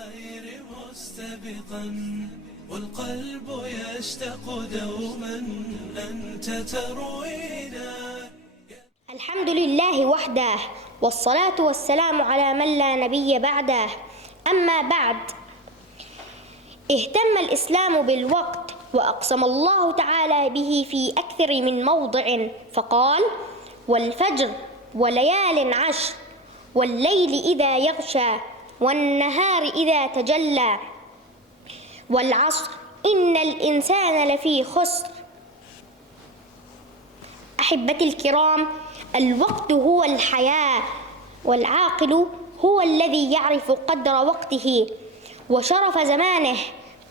للخير مستبقا والقلب يشتاق دوما أنت تروينا. الحمد لله وحده، والصلاة والسلام على من لا نبي بعده. أما بعد، اهتم الإسلام بالوقت، وأقسم الله تعالى به في أكثر من موضع فقال: والفجر وليال عشر والليل إذا يغشى والنهار إذا تجلى والعصر إن الإنسان لفي خسر. أحبتي الكرام، الوقت هو الحياة، والعاقل هو الذي يعرف قدر وقته وشرف زمانه.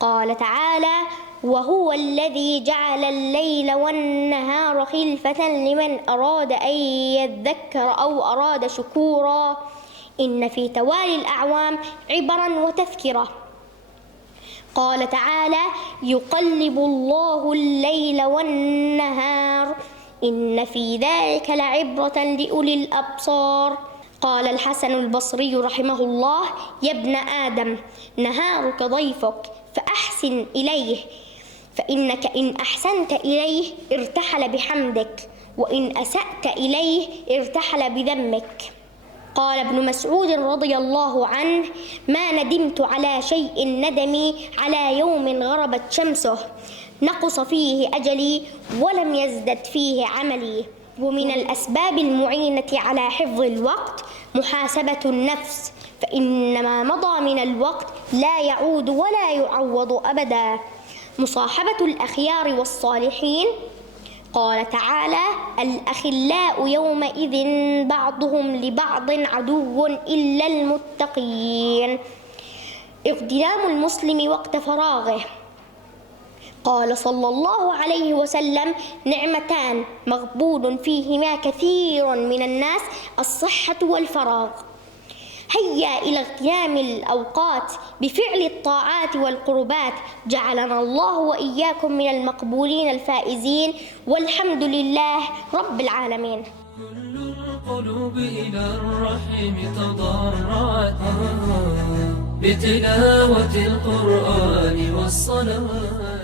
قال تعالى: وهو الذي جعل الليل والنهار خلفة لمن أراد أن يذكر أو أراد شكورا إن في توالي الأعوام عبرا وتذكرة. قال تعالى: يقلب الله الليل والنهار إن في ذلك لعبرة لأولي الأبصار. قال الحسن البصري رحمه الله: يا ابن آدم، نهارك ضيفك فأحسن إليه، فإنك إن أحسنت إليه ارتحل بحمدك، وإن أسأت إليه ارتحل بذمك. قال ابن مسعود رضي الله عنه: ما ندمت على شيء ندمي على يوم غربت شمسه نقص فيه أجلي ولم يزدد فيه عملي. ومن الأسباب المعينة على حفظ الوقت محاسبة النفس، فإن ما مضى من الوقت لا يعود ولا يعوض أبدا. مصاحبة الأخيار والصالحين. قال تعالى: الأخلاء يومئذ بعضهم لبعض عدو إلا المتقين. اغتنام المسلم وقت فراغه. قال صلى الله عليه وسلم: نعمتان مغبون فيهما كثير من الناس، الصحة والفراغ. هيا إلى اغتنام الأوقات بفعل الطاعات والقربات، جعلنا الله وإياكم من المقبولين الفائزين، والحمد لله رب العالمين. كل القلوب إلى الرحيم تضرعت بتلاوة القرآن والصلوات.